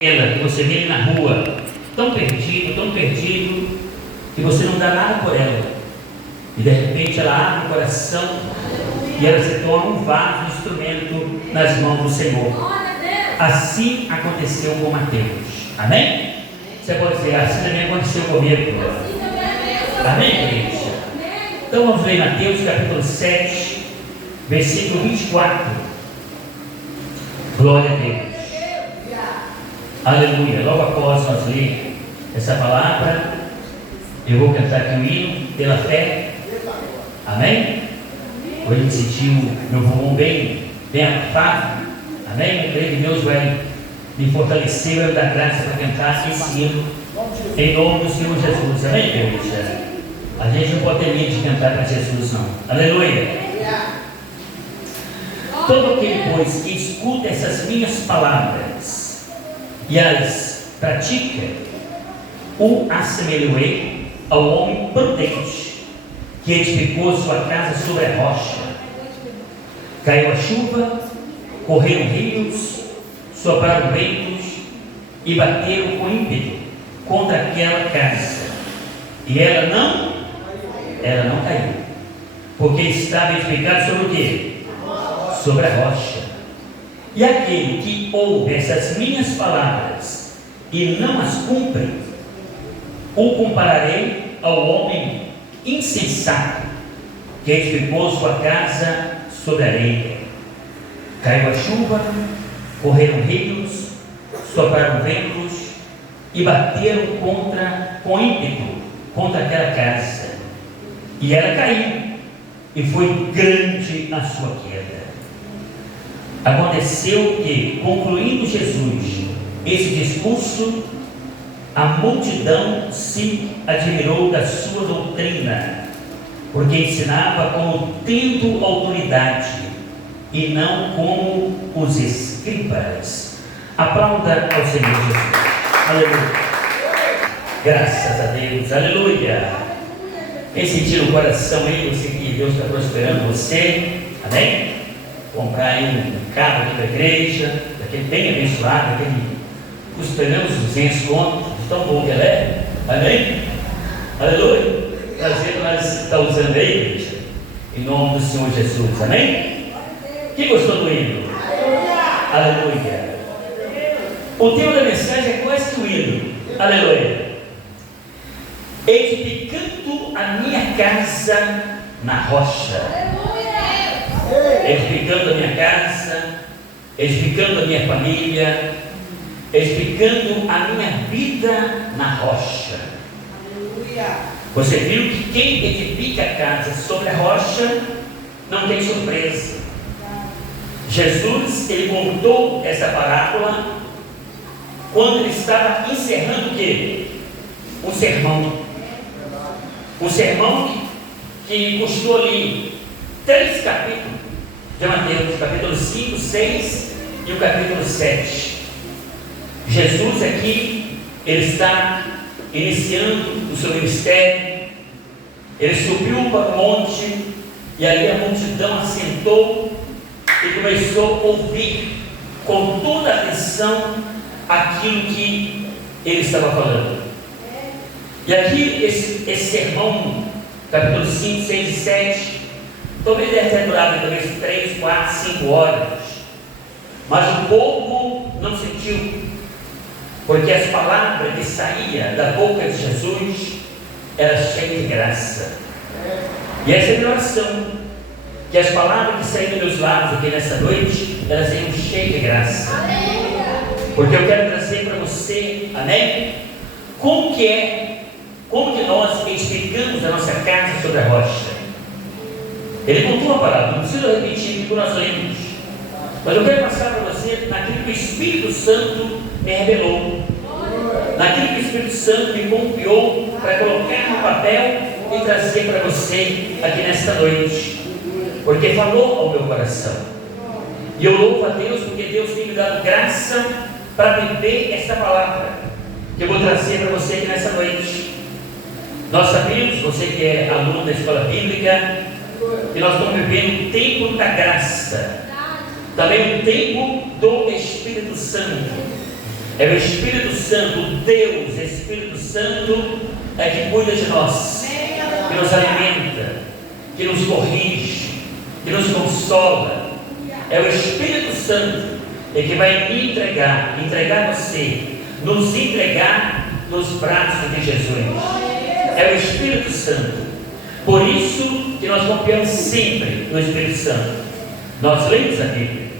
que você vê ele na rua, tão perdido, que você não dá nada por ela. E de repente ela abre o coração e ela se torna um vaso, um instrumento nas mãos do Senhor. Assim aconteceu com Mateus. Amém? Você pode dizer, assim também aconteceu comigo. Amém, igreja? Então vamos ler Mateus capítulo 7, versículo 24. Glória a Deus. Aleluia. Logo após nós ler essa palavra, eu vou cantar aqui o hino pela fé. Amém? Hoje a gente sentiu meu pulmão bem abafado. Amém? Eu creio que Deus vai me fortalecer, vai me dar graça para cantar esse hino em nome do Senhor Jesus. Amém, igreja? A gente não pode ter medo de cantar para Jesus, não. Aleluia. Todo aquele, pois, que escuta essas minhas palavras e as pratica, o assemelhou ao homem prudente que edificou sua casa sobre a rocha. Caiu a chuva, correram rios, sopraram ventos e bateram com ímpeto contra aquela casa, e ela não caiu, porque estava edificada sobre o quê? Sobre a rocha. E aquele que ouve essas minhas palavras e não as cumpre, o compararei ao homem insensato que edificou sua casa sobre a areia. Caiu a chuva, correram rios, sopraram ventos e bateram com ímpeto contra aquela casa, e ela caiu, e foi grande a sua queda. Aconteceu que, concluindo Jesus esse discurso, a multidão se admirou da sua doutrina, porque ensinava como tendo autoridade e não como os escribas. Aplauda ao Senhor Jesus. Aleluia. Graças a Deus. Aleluia. Vem sentir no coração aí, eu sei que Deus está prosperando você. Amém? Comprar aí um carro aqui da igreja, daquele bem abençoado, daquele custa pelo menos 200 contos, tão bom que ele é. Amém? Aleluia. Prazer nós estar usando aí, igreja, em nome do Senhor Jesus. Amém? Quem gostou do hino? Aleluia. O tema da mensagem é quase que o hino. Aleluia. Edificando a minha casa na rocha. Edificando a minha casa, edificando a minha família, edificando a minha vida na rocha. Você viu que quem edifica a casa sobre a rocha não tem surpresa. Jesus, ele contou essa parábola quando ele estava encerrando o quê? Um sermão. Um sermão que custou ali 3 capítulos de Mateus, capítulo 5, 6 e o capítulo 7. Jesus aqui, ele está iniciando o seu ministério. Ele subiu para o monte e ali a multidão assentou e começou a ouvir com toda a atenção aquilo que ele estava falando. E aqui esse sermão, capítulo 5, 6 e 7, talvez deve ter durado talvez 3, 4, 5 horas, mas o povo não sentiu, porque as palavras que saíam da boca de Jesus eram cheias de graça. E essa é a minha oração, que as palavras que saíram dos meus lábios aqui nessa noite, elas sejam cheias de graça. Porque eu quero trazer para você, amém? Como que nós edificamos a nossa casa sobre a rocha. Ele contou a palavra, não precisa repetir o que nós lemos, mas eu quero passar para você naquilo que o Espírito Santo me revelou, naquilo que o Espírito Santo me confiou para colocar no papel e trazer para você aqui nesta noite, porque falou ao meu coração. E eu louvo a Deus porque Deus tem me dado graça para viver esta palavra que eu vou trazer para você aqui nessa noite. Nós sabemos, você que é aluno da escola bíblica, que nós estamos vivendo o tempo da graça, também o tempo do Espírito Santo. É o Espírito Santo, Deus, Espírito Santo, é que cuida de nós, que nos alimenta, que nos corrige, que nos consola. É o Espírito Santo que vai me entregar você, nos entregar nos braços de Jesus. É o Espírito Santo. Por isso que nós confiamos sempre no Espírito Santo. Nós lemos a Bíblia,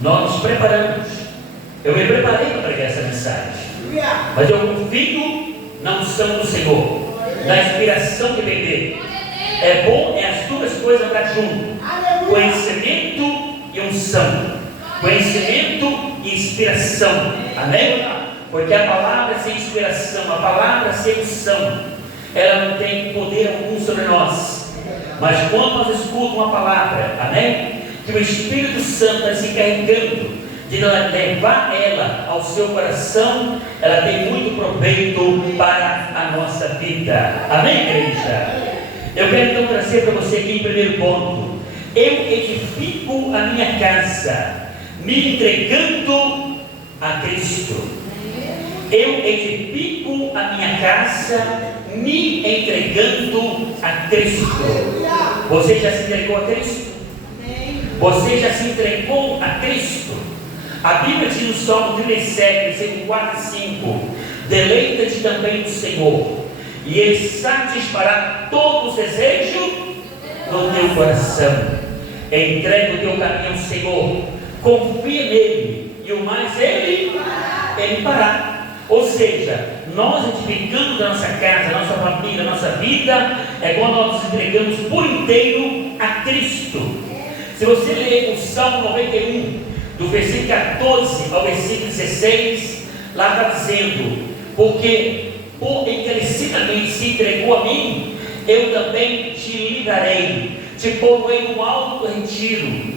nós nos preparamos. Eu me preparei para pregar essa mensagem, mas eu confio na unção do Senhor, na inspiração que vem dele. É bom, as duas coisas andar junto: conhecimento e unção, conhecimento e inspiração. Amém? Porque a palavra sem inspiração, a palavra sem unção, ela não tem poder algum sobre nós. Mas quando nós escutamos uma palavra, amém, que o Espírito Santo está se encarregando de levar ela ao seu coração, ela tem muito proveito para a nossa vida. Amém, igreja? Eu quero então trazer para você aqui em primeiro ponto: eu edifico a minha casa me entregando a Cristo. Eu edifico a minha casa me entregando a Cristo. Você já se entregou a Cristo? Você já se entregou a Cristo? A Bíblia diz no Salmo 37, versículo 4 e 5: deleita-te também no Senhor, e Ele satisfará todo o desejo do teu coração. Entrega o teu caminho ao Senhor, confia nele, e o mais Ele fará. Ou seja, nós edificamos a nossa casa, a nossa família, a nossa vida, é quando nós nos entregamos por inteiro a Cristo. Se você ler o Salmo 91, do versículo 14 ao versículo 16, lá está dizendo: porque por encarecidamente se entregou a mim, eu também te livrarei, te porei no alto retiro,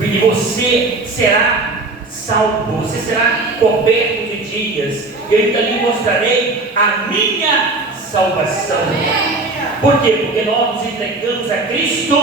e você será salvo, você será coberto de dias, eu também mostrarei a minha salvação. Por quê? Porque nós nos entregamos a Cristo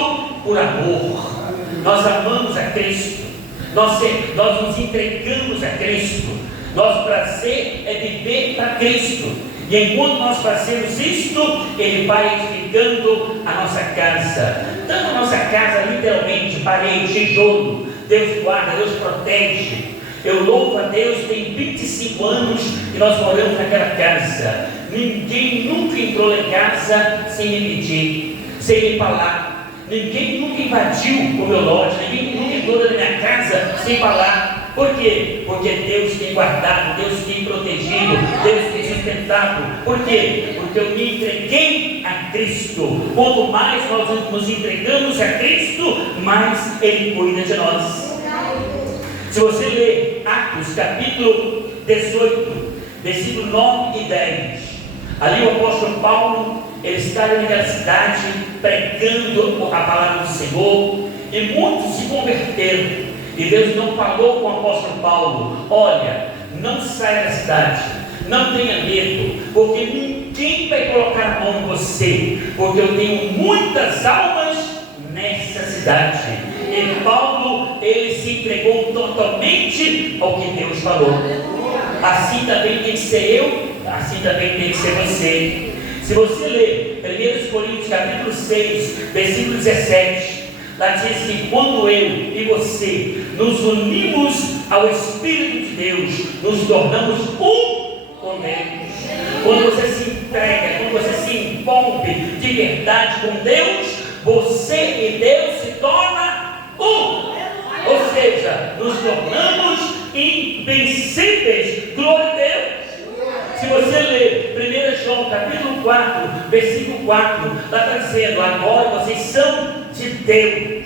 por amor, nós amamos a Cristo, nós nos entregamos a Cristo. Nosso prazer é viver para Cristo, e enquanto nós fazemos isto, Ele vai edificando a nossa casa, tanto a nossa casa literalmente, parede, tijolo. Deus guarda, Deus protege. Eu louvo a Deus, tem 25 anos que nós moramos naquela casa. Ninguém nunca entrou em casa sem me pedir, sem me falar. Ninguém nunca invadiu o meu lote, ninguém nunca entrou na minha casa sem falar. Por quê? Porque Deus tem guardado, Deus tem protegido, Deus tem sustentado. Por quê? Porque eu me entreguei a Cristo. Quanto mais nós nos entregamos a Cristo, mais Ele cuida de nós. Se você ler Atos capítulo 18, versículo 9 e 10, ali o apóstolo Paulo, ele está naquela cidade pregando a palavra do Senhor, e muitos se converteram. E Deus não falou com o apóstolo Paulo: olha, não saia da cidade, não tenha medo, porque ninguém vai colocar a mão em você, porque eu tenho muitas almas nessa cidade. E Paulo, ele se entregou totalmente ao que Deus falou. Assim também tem que ser eu, assim também tem que ser você. Se você ler 1 Coríntios capítulo 6, versículo 17, lá diz que quando eu e você nos unimos ao Espírito de Deus, nos tornamos um com Deus. Quando você se entrega, quando você se envolve de verdade com Deus, você e Deus se tornam um. Ou seja, nos tornamos invencíveis. Glória a Deus. Se você ler 1 João capítulo 4, versículo 4, lá está dizendo: agora vocês são de Deus,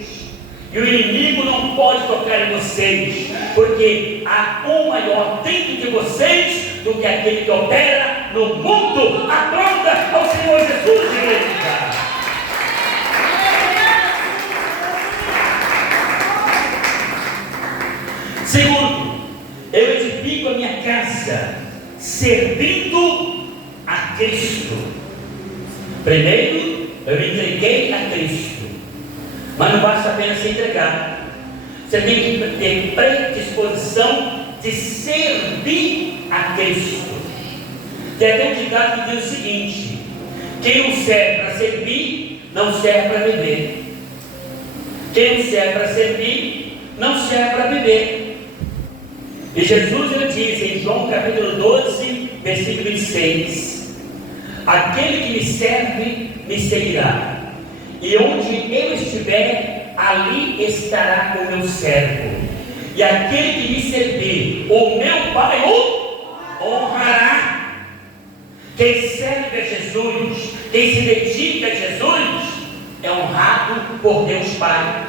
e o inimigo não pode tocar em vocês, porque há um maior dentro de vocês do que aquele que opera no mundo. Aplauda ao Senhor Jesus, igreja. Segundo, eu edifico a minha casa servindo a Cristo. Primeiro, eu me entreguei a Cristo, mas não basta apenas se entregar. Você tem que ter predisposição de servir Cristo. Tem até um ditado que diz o seguinte: quem não serve para servir, não serve para viver. Quem não serve para servir, não serve para viver. E Jesus ele diz em João capítulo 12, versículo 26: aquele que me serve, me seguirá. E onde eu estiver, ali estará o meu servo. E aquele que me servir, o meu Pai o honrará. Quem serve a Jesus, quem se dedica a Jesus, é honrado por Deus Pai.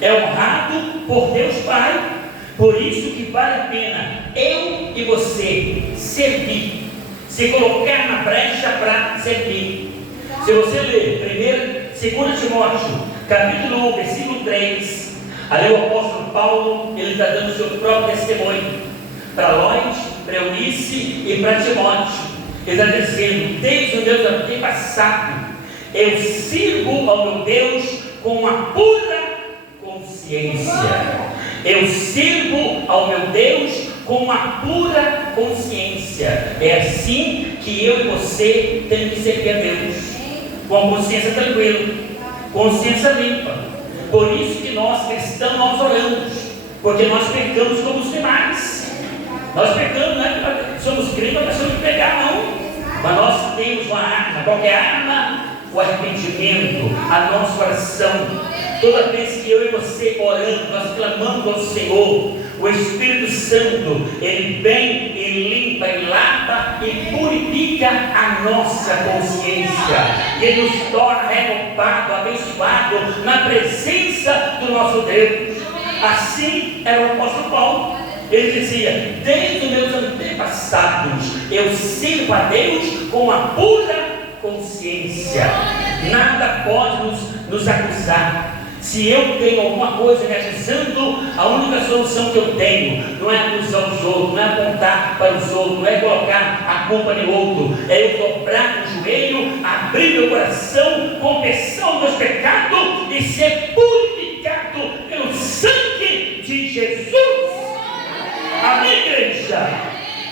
É honrado por Deus Pai. Por isso que vale a pena eu e você servir, se colocar na brecha para servir. Se você ler 2 Timóteo capítulo 1, versículo 3, ali o apóstolo Paulo, ele está dando o seu próprio testemunho para Loide, para Eunice e para Timóteo. Ele está dizendo: desde o meu antepassado eu sirvo ao meu Deus com uma pura consciência. Eu sirvo ao meu Deus com uma pura consciência. É assim que eu e você temos que servir a Deus, com a consciência tranquila, consciência limpa. Por isso que nós cristãos, nós oramos, porque nós pecamos como os demais. Nós pecamos, não é que somos crentes, nós achamos de pegar, não. Mas nós temos uma arma. Qual é a arma? O arrependimento, a nossa oração. Toda vez que eu e você oramos, nós clamamos ao Senhor, o Espírito Santo, ele vem e limpa, e lava e purifica a nossa consciência. E ele nos torna renovado, abençoado na presença do nosso Deus. Assim era o apóstolo Paulo. Ele dizia: desde os meus antepassados eu sirvo a Deus com a pura consciência. Nada pode nos acusar. Se eu tenho alguma coisa me acusando, a única solução que eu tenho não é acusar os outros, não é apontar para os outros, não é colocar a culpa no outro, é eu dobrar o joelho, abrir meu coração, confessar os meus pecados e ser purificado pelo sangue de Jesus. Amém, igreja?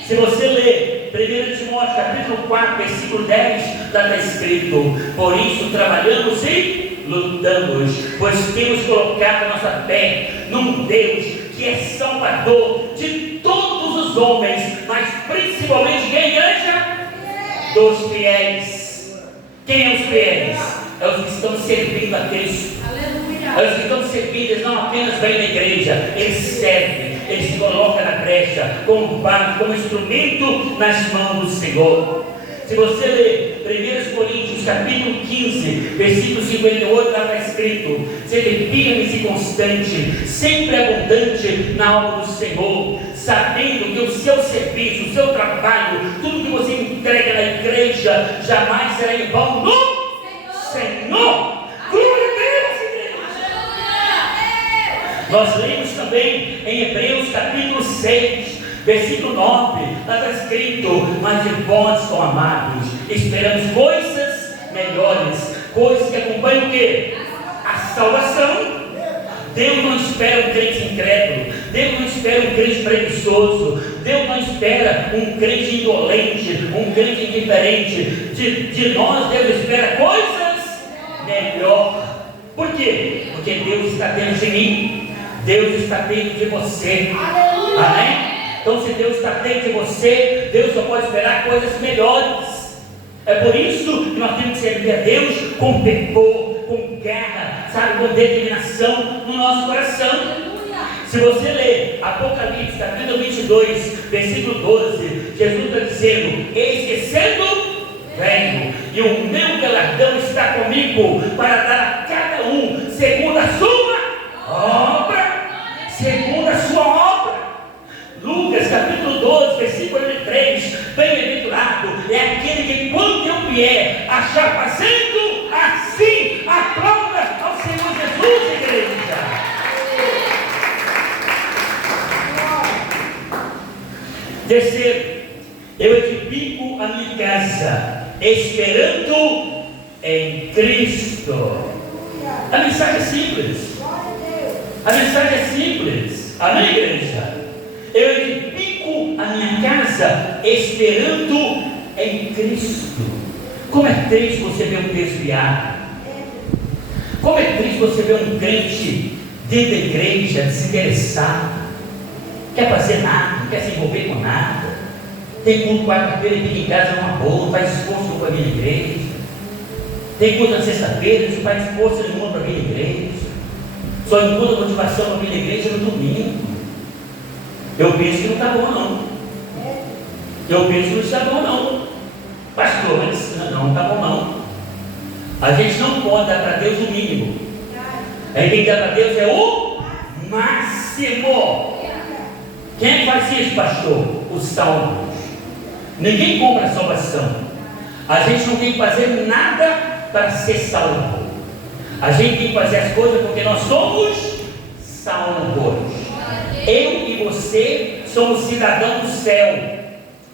Se você ler 1 Timóteo capítulo 4, versículo 10, está escrito: por isso trabalhamos e lutamos, pois temos colocado a nossa fé num Deus que é salvador de todos os homens, mas principalmente quem, igreja? Dos fiéis. Quem é os fiéis? É os que estão servindo a Cristo. É os que estão servindo, eles não apenas vêm na igreja, eles servem. Ele se coloca na brecha como vaso, como instrumento nas mãos do Senhor. Se você ler 1 Coríntios capítulo 15, versículo 58, lá está escrito: seja firmes e constante, sempre abundante na obra do Senhor, sabendo que o seu serviço, o seu trabalho, tudo que você entrega na igreja, jamais será em vão no Senhor. Glória a Deus, igreja! Nós lemos também em Hebreus capítulo 6, versículo 9, lá está escrito: mas de vós, são amados, esperamos coisas melhores, coisas que acompanham o quê? A salvação. Deus não espera um crente incrédulo, Deus não espera um crente preguiçoso, Deus não espera um crente indolente, um crente indiferente. De nós, Deus espera coisas melhores. Por quê? Porque Deus está dentro de mim, Deus está dentro de você. Amém? Então, se Deus está dentro de você, Deus só pode esperar coisas melhores. É por isso que nós temos que servir a Deus com fervor, com garra, sabe, com determinação no nosso coração. Se você ler Apocalipse capítulo 22, versículo 12, Jesus está dizendo: eis que cedo venho, e o meu galardão está comigo, para dar a cada um segundo a sua obra. Segundo a sua obra. Lucas capítulo 12, versículo 3: bem-aventurado é aquele que, quando eu vier, achar fazendo assim, aplauda ao Senhor Jesus, igreja. Terceiro, eu edifico a minha casa, esperando em Cristo. A mensagem é simples. A mensagem é simples. Amém, igreja? Eu edifico a minha casa esperando em Cristo. Como é triste você ver um desviado. Como é triste você ver um crente dentro da igreja, desinteressado, não quer fazer nada, não quer se envolver com nada. Tem culto quarta-feira e fica em casa numa boa, não faz esforço para vir à igreja. Tem culto na sexta-feira, não faz esforço nenhum para vir à igreja. Só encontra motivação para vir à igreja no domingo. Eu penso que não está bom, não. Eu penso que não está bom, não. Pastor, mas não está bom, não. A gente não pode dar para Deus o mínimo. A gente tem que dar para Deus é o máximo. Quem é que faz isso, pastor? Os salvos. Ninguém compra a salvação. A gente não tem que fazer nada para ser salvo. A gente tem que fazer as coisas porque nós somos salvos. Eu e você somos cidadãos do céu.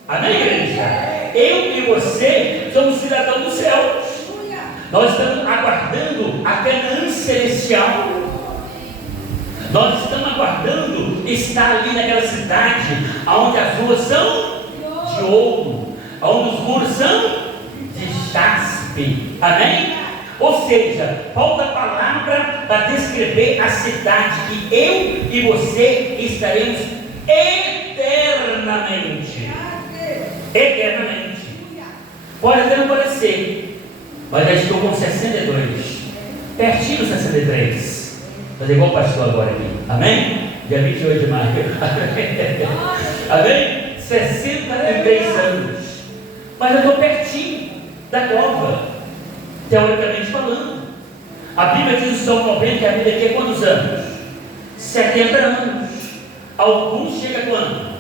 Amém, igreja? Eu e você somos cidadãos do céu. Nós estamos aguardando a Canaã celestial. Nós estamos aguardando estar ali naquela cidade onde as ruas são de ouro, onde os muros são de jaspe. Amém? Ou seja, falta a palavra para descrever a cidade que eu e você estaremos eternamente. Eternamente. Pode até não parecer, mas já estou com 62, pertinho dos 63. Fazer igual o pastor agora aqui. Amém? Dia 28 de maio. Amém? 63 anos. Mas eu estou pertinho da cova, teoricamente falando. A Bíblia diz no Salmo 90 que a vida aqui é quantos anos? 70 anos. Alguns chegam a quando?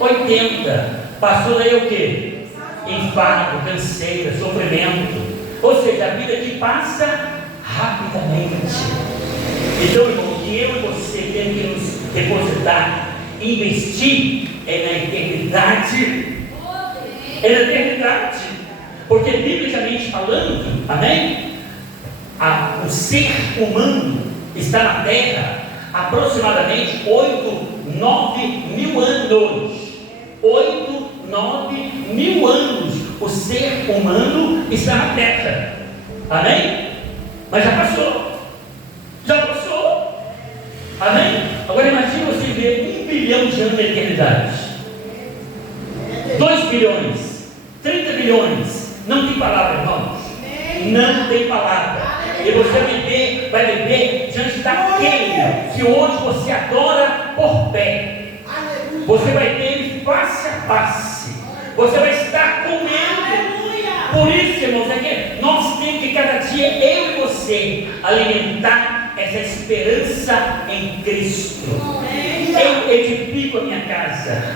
80. Passou daí o quê? Infarto, canseira, sofrimento. Ou seja, a vida aqui passa rapidamente. Então, irmão, o que eu e você temos que nos depositar, investir é na eternidade. É na eternidade. Porque, biblicamente falando, amém? O ser humano está na terra aproximadamente 8, 9 mil anos. 8, 9 mil anos. O ser humano está na terra. Amém? Mas já passou. Já passou. Amém? Agora imagine você ver 1 bilhão de anos de eternidade. 2 bilhões, 30 bilhões. Não tem palavra, irmãos. Não tem palavra. E você vai viver diante daquele que hoje você adora por pé. Você vai ter ele face a face. Você vai estar com ele. Por isso, irmãos, é que nós temos que cada dia, eu e você, alimentar essa esperança em Cristo. Eu edifico a minha casa,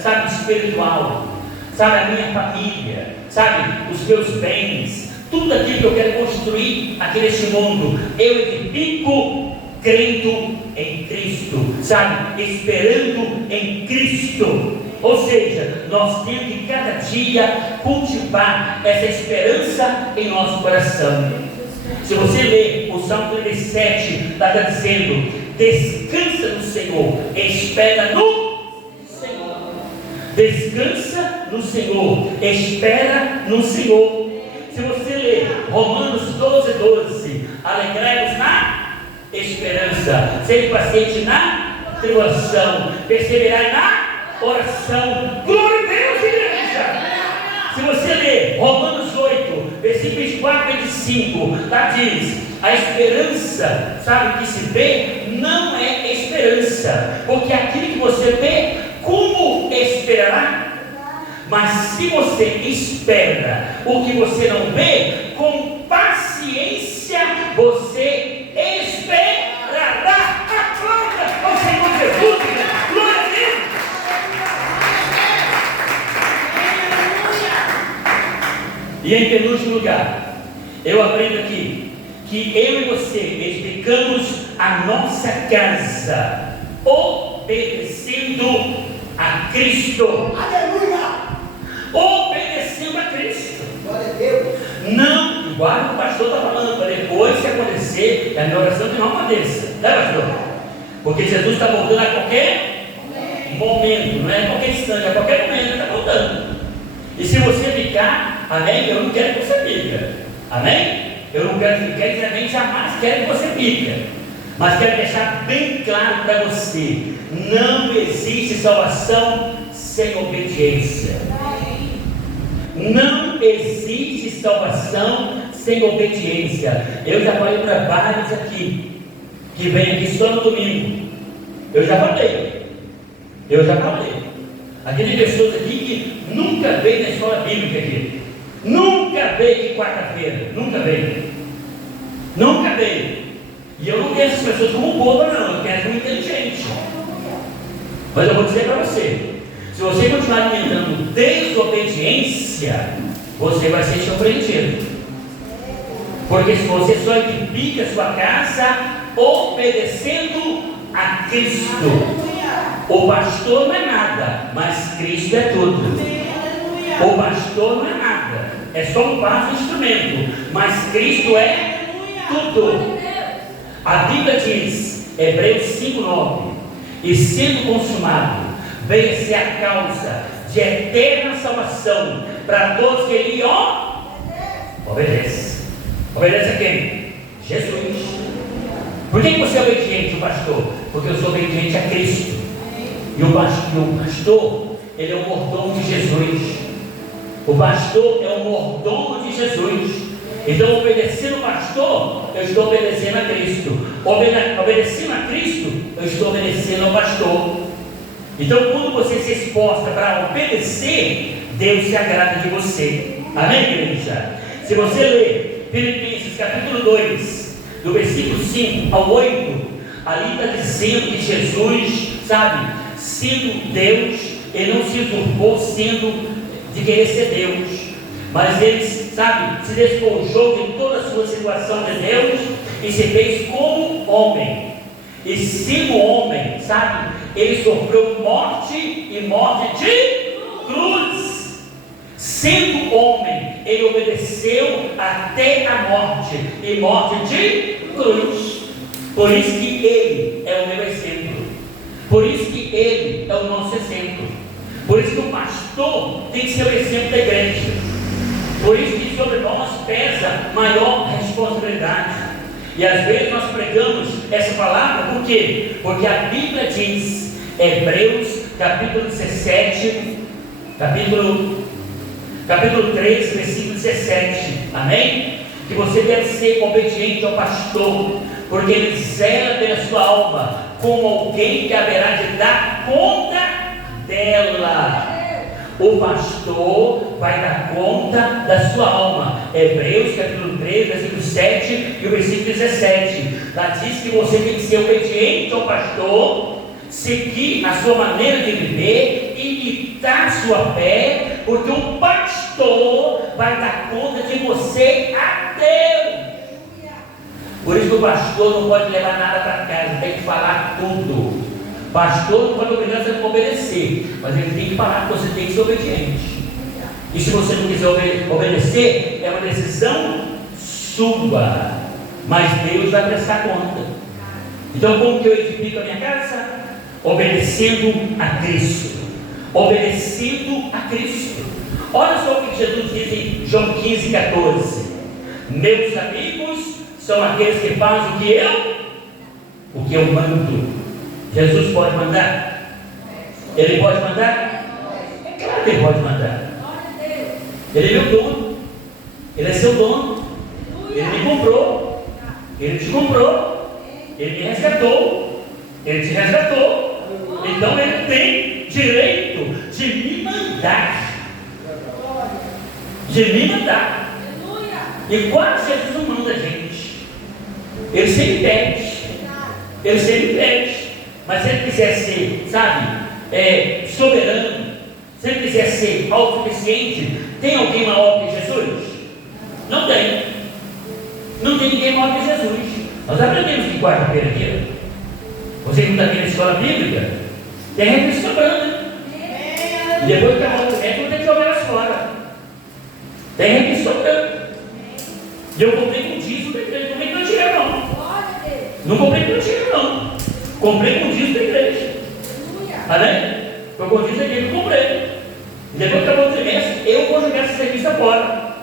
sabe, espiritual, sabe, a minha família, sabe, os meus bens, tudo aquilo que eu quero construir aqui neste mundo, eu edifico crendo em Cristo, sabe, esperando em Cristo. Ou seja, nós temos que cada dia cultivar essa esperança em nosso coração. Se você ler o Salmo 37, está dizendo: descansa no Senhor, espera no Senhor. Descansa no Senhor, espera no Senhor. Se você ler Romanos 12, 12, alegrai-vos na esperança, sede paciente na tribulação, perseverai na oração. Glória a Deus, igreja! Se você ler Romanos 8, versículo 24 e 25, lá diz: a esperança, sabe, que se vê, não é esperança, porque aquilo que você vê, como esperará? Mas se você espera o que você não vê, com paciência você esperará. Aplauda ao Senhor Jesus! Glória a Deus! E em penúltimo lugar, eu aprendo aqui que eu e você edificamos a nossa casa obedecendo a Cristo. Aleluia! Obedecendo a Cristo. Glória a Deus. Não, igual o pastor está falando, para depois se acontecer, é a minha oração que não aconteça, né, pastor? Porque Jesus está voltando a qualquer momento, não é qualquer instante, a qualquer momento está voltando. E se você ficar, amém, eu não quero que você fique, amém? Eu não quero ficar e também jamais quero que você fique. Mas quero deixar bem claro para você: não existe salvação sem obediência. Não existe salvação sem obediência. Eu já falei para vários aqui, que vem aqui só no domingo. Eu já falei. Aqui tem pessoas aqui que nunca veio na escola bíblica aqui. Nunca veio aqui quarta-feira. Nunca veio. E eu não quero essas pessoas como boba, não. Eu quero como inteligente. Mas eu vou dizer para você: se você continuar alimentando desobediência, você vai ser surpreendido. Porque se você só edifica a sua casa obedecendo a Cristo. O pastor não é nada, mas Cristo é tudo. O pastor não é nada, é só um vaso instrumento, mas Cristo é tudo. A Bíblia diz, Hebreus 5:9: e sendo consumado, veio a ser a causa de eterna salvação para todos que lhe obedecem. Obedece a quem? Jesus. Por que você é obediente, o pastor? Porque eu sou obediente a Cristo. E o pastor, ele é o mordomo de Jesus. O pastor é o mordomo de Jesus. Então, obedecendo o pastor, eu estou obedecendo a Cristo. Obedecendo a Cristo, eu estou obedecendo ao pastor. Então, quando você se exposta para obedecer, Deus se agrada de você. Amém, igreja? Se você ler Filipenses capítulo 2, do versículo 5 ao 8, ali está dizendo que Jesus, sendo Deus, ele não se usurpou de querer ser Deus, mas ele, se despojou de toda a sua situação de Deus e se fez como homem. E sendo homem, ele sofreu morte e morte de cruz. Sendo homem, ele obedeceu até a morte e morte de cruz. Por isso que ele é o meu exemplo. Por isso que ele é o nosso exemplo. Por isso que o pastor tem que ser o exemplo da igreja. Por isso que sobre nós pesa maior responsabilidade. E às vezes nós pregamos essa palavra, por quê? Porque a Bíblia diz, Hebreus capítulo 17, capítulo 3, versículo 17, amém? Que você deve ser obediente ao pastor, porque ele zela pela sua alma, como alguém que haverá de dar conta dela. O pastor vai dar conta da sua alma. Hebreus capítulo 3, versículo 7 e o versículo 17. Lá diz que você tem que ser obediente ao pastor, seguir a sua maneira de viver, imitar a sua fé, porque o pastor vai dar conta de você a Deus. Por isso que o pastor não pode levar nada para casa, tem que falar tudo. Pastor não pode obrigar você a obedecer, mas ele tem que falar que você tem que ser obediente. E se você não quiser obedecer, é uma decisão sua, mas Deus vai prestar conta. Então, como que eu edifico a minha casa? Obedecendo a Cristo. Obedecendo a Cristo. Olha só o que Jesus diz em João 15:14: meus amigos são aqueles que fazem o que eu mando. Jesus pode mandar? Ele pode mandar? É claro que ele pode mandar. Ele é meu dono. Ele é seu dono. Ele me comprou. Ele te comprou. Ele me resgatou. Ele te resgatou. Então ele tem direito de me mandar. De me mandar. E quase Jesus não manda a gente. Ele sempre pede. Ele sempre pede. Mas se ele quiser ser, soberano, se ele quiser ser autossuficiente, tem alguém maior que Jesus? Não tem. Não tem ninguém maior que Jesus. Nós aprendemos que quarta-feira aqui, você que não está aqui na escola bíblica, tem recurso sobrando, né? E depois que a mão do médico, não tem que jogar elas fora. Tem recurso sobrando. E eu comprei com dízimo da igreja, não comprei com dinheiro não. Não comprei com dinheiro não. Comprei com dízimo da igreja. Amém? Foi como disse aqui, eu comprei. E depois que acabou o trimestre, eu vou jogar essa revista fora.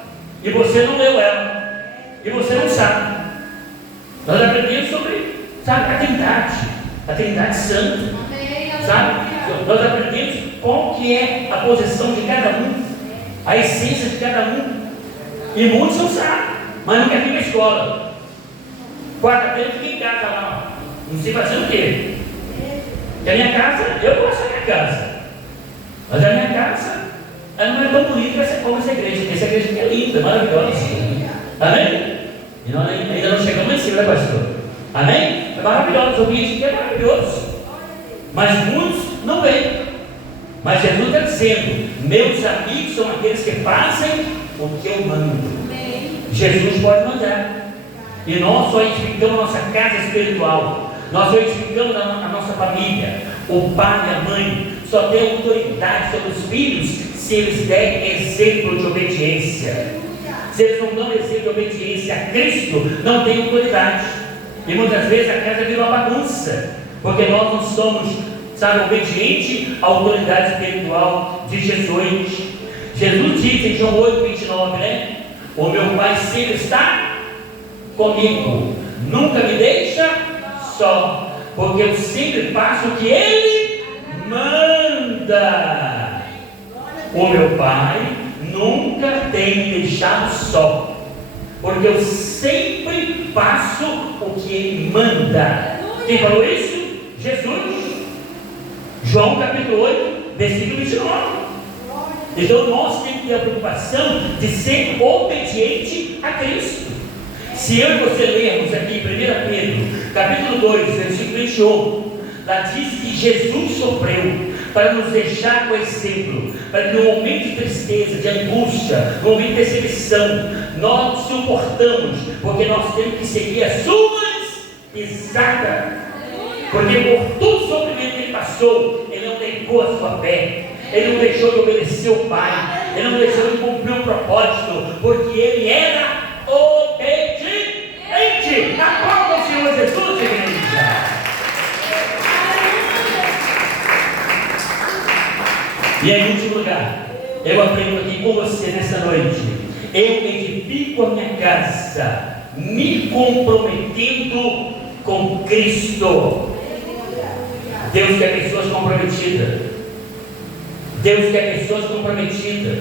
E você não leu ela. E você não sabe. Nós aprendemos sobre, sabe, a Trindade Santa. Sabe? Nós aprendemos qual que é a posição de cada um, a essência de cada um. E muitos não sabem, mas não quer vir para a escola. Quarta-feira fica em casa lá. Não sei fazer o quê. Porque a minha casa, eu gosto da minha casa. Mas a minha casa, ela não é tão bonita como essa igreja. Essa igreja aqui é linda, maravilhosa. Amém? E nós ainda não chegamos em cima, né, pastor? Amém? É maravilhoso, o ambiente aqui é maravilhoso. Mas muitos não vêm. Mas Jesus está dizendo: meus amigos são aqueles que fazem o que eu mando. Jesus pode mandar. E nós só edificamos a nossa casa espiritual. Nós só edificamos a nossa família. O pai e a mãe só têm autoridade sobre os filhos se eles derem exemplo de obediência. Se eles não dão exemplo de obediência a Cristo, não tem autoridade. E muitas vezes a casa vira uma bagunça, porque nós não somos, sabe, obedientes à autoridade espiritual de Jesus. Jesus diz em João 8:29, né? O meu Pai sempre está comigo, nunca me deixa só, porque eu sempre faço o que Ele manda. O meu Pai nunca tem me deixado só, porque eu sempre faço o que Ele manda. Quem falou isso? Jesus. João capítulo 8, versículo 29. Então nós temos que ter a preocupação de ser obediente a Cristo. Se eu e você lermos aqui 1 Pedro capítulo 2, versículo 21, lá diz que Jesus sofreu para nos deixar com exemplo, para que no momento de tristeza, de angústia, no momento de perseguição, nós suportamos, porque nós temos que seguir as suas pisadas. Porque por todo o sofrimento que Ele passou, Ele não negou a sua fé, Ele não deixou de obedecer o Pai, Ele não deixou de cumprir o propósito, porque Ele era obediente. Aplauda o Senhor Jesus, igreja. E em último lugar, eu aprendo aqui com você nesta noite: eu edifico a minha casa, me comprometendo com Cristo. Deus quer pessoas comprometidas. Deus quer pessoas comprometidas.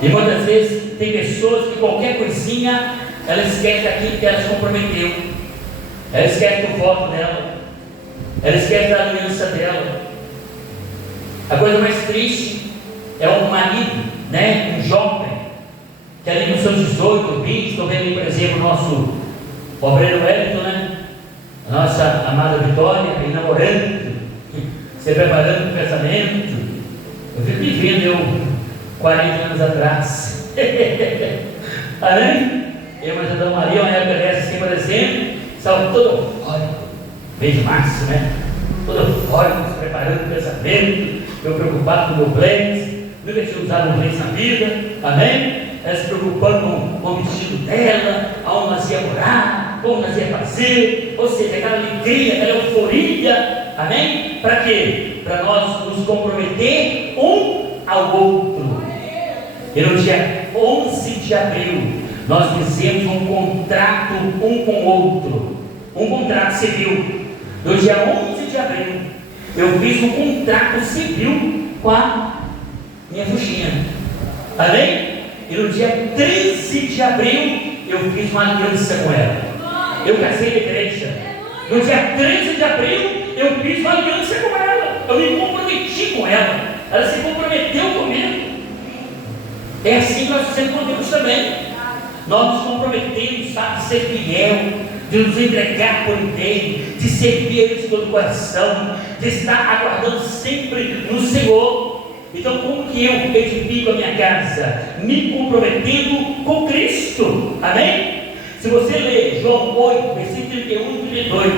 E muitas vezes tem pessoas que qualquer coisinha ela esquece daquilo que ela se comprometeu. Ela esquece do voto dela. Ela esquece da aliança dela. A coisa mais triste é um marido, né, um jovem, que ali nos seus 18, 20, estou vendo aí, por exemplo, o nosso obreiro Wellington, né? A nossa amada Vitória, aí namorando, se preparando para o casamento. Eu fico me vendo eu 40 anos atrás. Amém? Eu e a Dona Maria, uma época dessa assim, por exemplo, estava todo eufórico, mês de março, né? Todo eufórico, se preparando para o casamento, eu preocupado com o meu blend, nunca tinha usado um blend na vida, amém? Ela se preocupando com o vestido dela, aonde nós ia morar, como nós ia fazer, ou seja, aquela alegria, aquela euforia, amém? Para quê? Para nós nos comprometer um ao outro. E no dia 11 de abril, nós fizemos um contrato um com o outro, um contrato civil. No dia 11 de abril, eu fiz um contrato civil com a minha fuxinha, amém? E no dia 13 de abril, eu fiz uma aliança com ela. Eu casei na igreja. No dia 13 de abril, eu fiz uma aliança com ela. Eu me comprometi com ela. Ela se comprometeu comigo. É assim que nós sempre podemos também. Nós nos comprometemos, sabe, de ser fiel, de nos entregar por inteiro, de servir a Ele de todo o coração, de estar aguardando sempre no Senhor. Então, como que eu edifico a minha casa? Me comprometendo com Cristo. Amém? Se você ler João 8, versículo 31 e 32,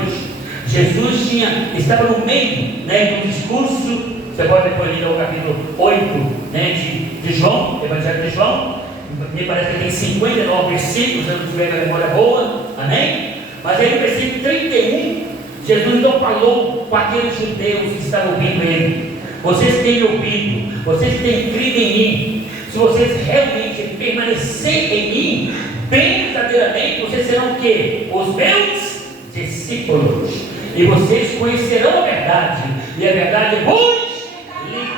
Jesus estava no meio, né, do discurso. Você pode depois ler o capítulo 8, né, de João, Evangelho de João. Me parece que tem 59 versículos, se eu não tiver a memória boa. Amém? Mas aí no versículo 31, Jesus então falou com aqueles judeus que estavam ouvindo Ele. vocês têm ouvido, vocês têm crido em mim, se vocês realmente permanecerem em mim, verdadeiramente vocês serão o quê? Os meus discípulos. E vocês conhecerão a verdade, e a verdade vos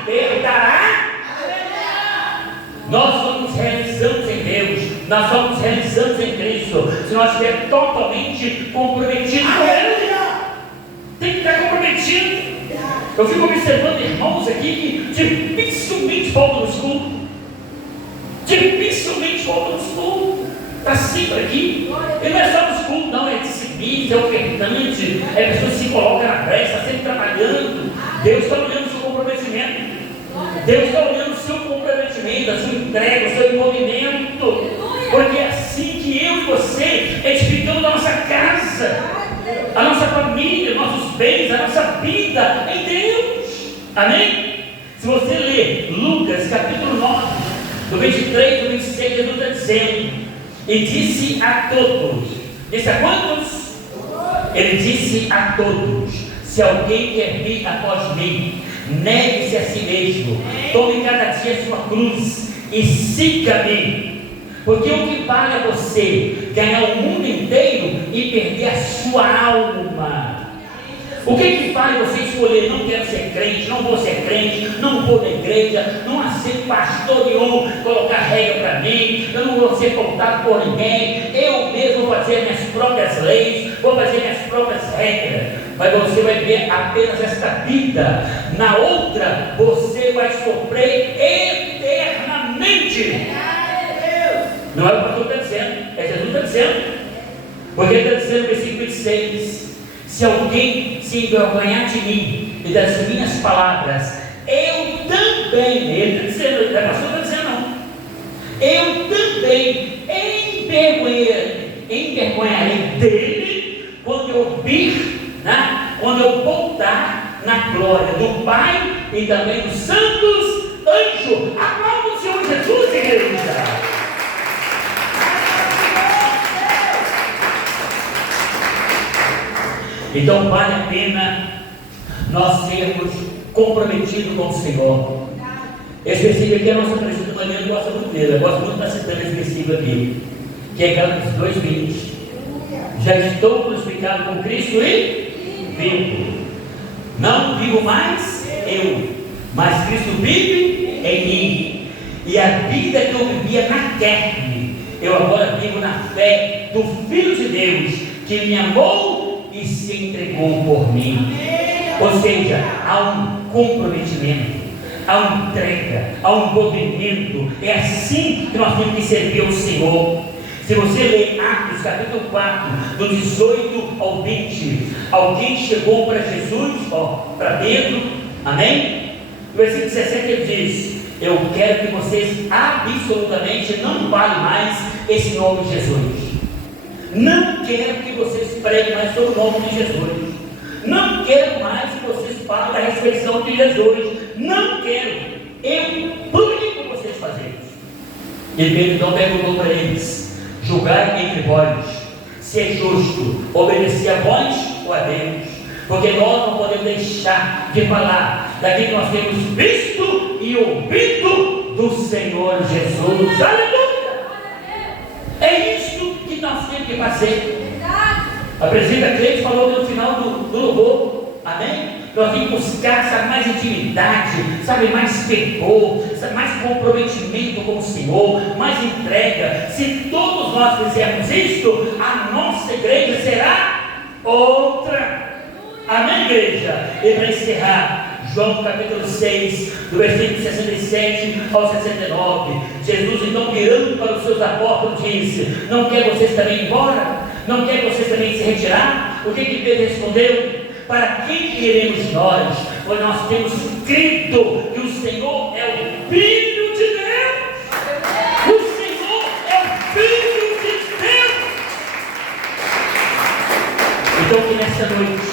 libertará. Nós somos realizados em Deus, nós somos realizados em Cristo, se nós estivermos totalmente comprometidos com Ele. Tem que estar comprometido. Eu fico observando irmãos aqui que dificilmente faltam nos cultos. Dificilmente faltam nos cultos. Está sempre aqui. E não é só nos cultos, não. É disciplina, é ofertante, é a pessoa que se coloca na brecha, está sempre trabalhando. Deus está olhando o seu comprometimento. Deus está olhando o seu comprometimento, a sua entrega, o seu envolvimento. Porque é assim que eu e você edificamos a nossa casa, a nossa família, nossos bens, a nossa vida em Deus. Amém? Se você ler Lucas capítulo 9, do 23 ao 26, Jesus está dizendo: e disse a todos, disse a quantos? Ele disse a todos: se alguém quer vir após mim, negue-se a si mesmo, tome cada dia a sua cruz e siga-me. Porque o que vale a você ganhar o mundo inteiro e perder a sua alma? O que vale você escolher? Não quero ser crente, não vou ser crente, não vou na igreja, não aceito pastor nenhum colocar regra para mim, eu não vou ser pautado por ninguém, eu mesmo vou fazer minhas próprias leis, vou fazer minhas próprias regras. Mas você vai ver apenas esta vida, na outra você vai sofrer eternamente. Não é o pastor que está dizendo, é Jesus que está dizendo. Porque ele está dizendo no versículo 26: se alguém se envergonhar de mim e das minhas palavras, eu também, ele está dizendo, não é o pastor que está dizendo, não, eu também envergonharei dele quando eu vir, né? Quando eu voltar na glória do Pai e também dos santos anjos. Aplauda o Senhor Jesus, igreja. Então vale a pena nós sermos comprometidos com o Senhor. Esse versículo aqui, a nossa presidente Mariana gosta muito dele. Eu gosto muito de estar citando esse versículo aqui, que é Gálatas 2:20. Já estou crucificado com Cristo e vivo. Não vivo mais eu, mas Cristo vive em mim. E a vida que eu vivia na carne, eu agora vivo na fé do Filho de Deus, que me amou e se entregou por mim. Ou seja, há um comprometimento, há uma entrega, há um envolvimento. É assim que nós temos que servir ao Senhor. Se você ler Atos capítulo 4, do 18 ao 20, alguém chegou para Jesus, para Pedro, amém? No versículo 60 ele diz: eu quero que vocês absolutamente não falem mais esse nome de Jesus. Não quero que vocês preguem mais sobre o nome de Jesus. Não quero mais que vocês falem da ressurreição de Jesus. Não quero. Eu proíbo vocês fazerem isso. E Pedro então perguntou para eles: julgai entre vós, se é justo obedecer a vós ou a Deus. Porque nós não podemos deixar de falar daquilo que nós temos visto e ouvido do Senhor Jesus. Aleluia! É isso que nós temos que fazer. A presidenta Cleide falou no final do louvor, amém? Nós temos que buscar, sabe, mais intimidade, sabe, mais fervor, sabe, mais comprometimento com o Senhor, mais entrega. Se todos nós fizermos isto, a nossa igreja será outra. Amém, igreja? E para encerrar, João capítulo 6, do versículo 67 ao 69, Jesus então virando para os seus apóstolos disse: não quer vocês também ir embora? Não quer vocês também se retirar? O que Pedro respondeu? Para quem iremos nós? Pois nós temos crido que o Senhor é o Filho de Deus. O Senhor é o Filho de Deus. Então que nesta noite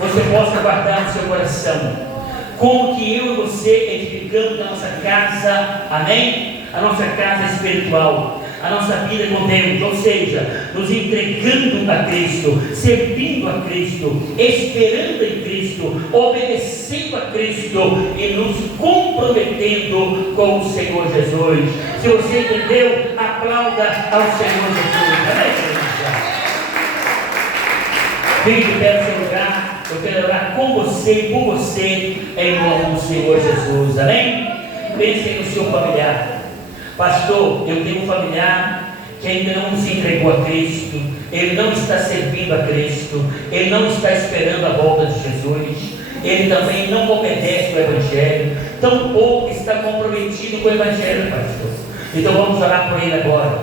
você possa guardar no seu coração como que eu e você edificamos a nossa casa, amém? A nossa casa espiritual. a nossa vida com Deus, ou seja, nos entregando a Cristo, servindo a Cristo, esperando em Cristo, obedecendo a Cristo e nos comprometendo com o Senhor Jesus. Se você entendeu, aplauda ao Senhor Jesus. Amém, igreja? Fique de pé no seu lugar. Eu quero orar com você e por você, em nome do Senhor Jesus. Amém? Pense no seu familiar. Pastor, eu tenho um familiar que ainda não se entregou a Cristo, ele não está servindo a Cristo, ele não está esperando a volta de Jesus, ele também não obedece o Evangelho, tampouco está comprometido com o Evangelho, pastor. Então vamos orar por ele agora,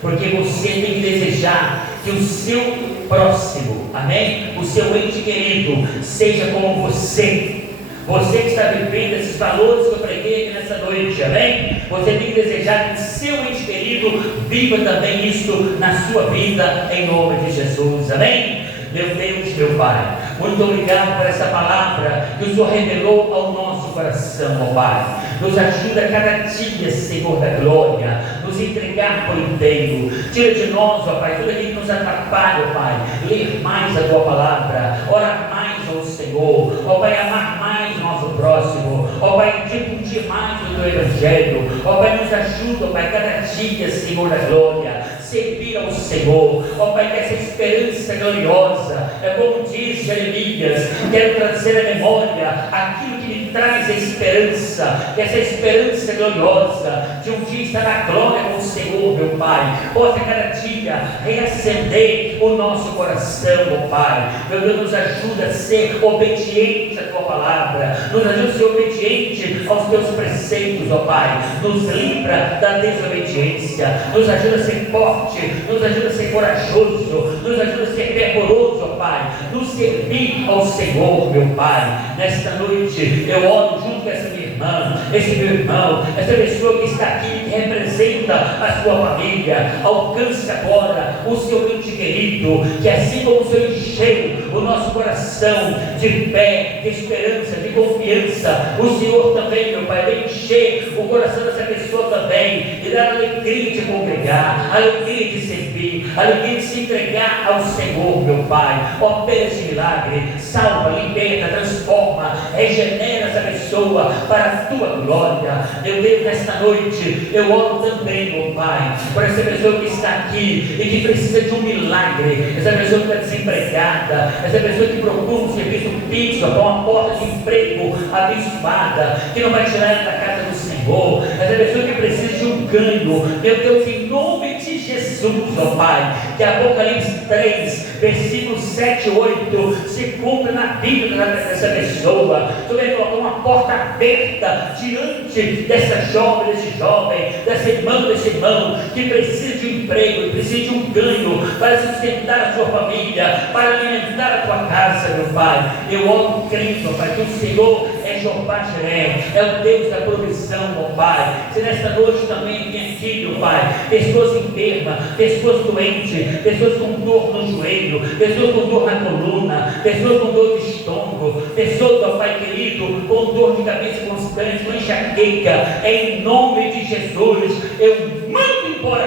porque você tem que desejar que o seu próximo, amém? O seu ente querido seja como você. Você que está vivendo esses valores que eu preguei aqui nessa noite, amém? Você tem que desejar que o seu ente querido viva também isso na sua vida, em nome de Jesus, amém? Meu Deus, meu Pai, muito obrigado por essa palavra que o Senhor revelou ao nosso coração, ó Pai. Nos ajuda cada dia, Senhor da glória, nos entregar por inteiro. Tira de nós, ó Pai, tudo aquilo que nos atrapalha, ó Pai, ler mais a Tua palavra, orar mais ao Senhor, ó Pai, amar mais o nosso próximo, ó Pai, difundir mais o Teu Evangelho, ó Pai, nos ajuda, ó Pai, cada dia, Senhor da glória, servir ao Senhor, ó Pai, que essa esperança gloriosa, é como diz Jeremias, quero trazer à memória aquilo que me traz a esperança, que essa esperança gloriosa de um dia estar na glória com o Senhor, meu Pai, possa cada dia reacender o nosso coração, ó Pai. Meu Deus, nos ajuda a ser obediente à Tua palavra, nos ajuda a ser obediente aos Teus preceitos, ó Pai, nos livra da desobediência, nos ajuda a ser forte, nos ajuda a ser corajoso, nos ajuda a ser fervoroso, ó Pai, nos servir ao Senhor, meu Pai. Nesta noite eu oro junto com essa minha irmã, esse meu irmão, essa pessoa que está aqui, que representa a sua família. Alcance agora o seu ente querido, que assim como o Senhor encheu o nosso coração de fé, de esperança, de confiança, o Senhor também, meu Pai, vai encher o coração dessa pessoa também e dar alegria de congregar, alegria de servir, alegria de se entregar ao Senhor, meu Pai. Opera esse milagre, salva, liberta, transforma, regenera essa pessoa para a Tua glória. Meu Deus, nesta noite eu oro também, meu Pai, por essa pessoa que está aqui e que precisa de um milagre, essa pessoa que está desempregada, essa pessoa que procura um serviço fixo, para uma porta de emprego abençoada, que não vai tirar ela da casa do Senhor, essa pessoa que precisa de um ganho. Meu Deus, em nome de Jesus, ó Pai, que Apocalipse 3, versículos 7 e 8 se cumpra na vida dessa pessoa. Tu vai colocar uma porta aberta diante dessa jovem, desse jovem, desse irmão que precisa de um emprego, precisa de um ganho para sustentar a sua família, para alimentar a tua casa, meu Pai. Eu oro crendo, Pai, que o Senhor é Jeová Jiré, é o Deus da provisão, ó Pai. Se nesta noite também tem aqui, meu Pai, pessoas enfermas, pessoas doentes, pessoas com dor no joelho, pessoas com dor na coluna, pessoas com dor de estômago, pessoas, ó Pai querido, com dor de cabeça constante, com enxaqueca, em nome de Jesus, eu mando embora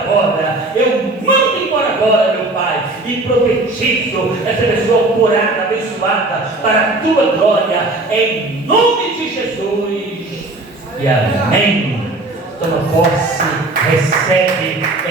agora, meu Pai, e profetizo essa pessoa curada, abençoada, para a Tua glória, em nome de Jesus, e amém. Toma posse, recebe.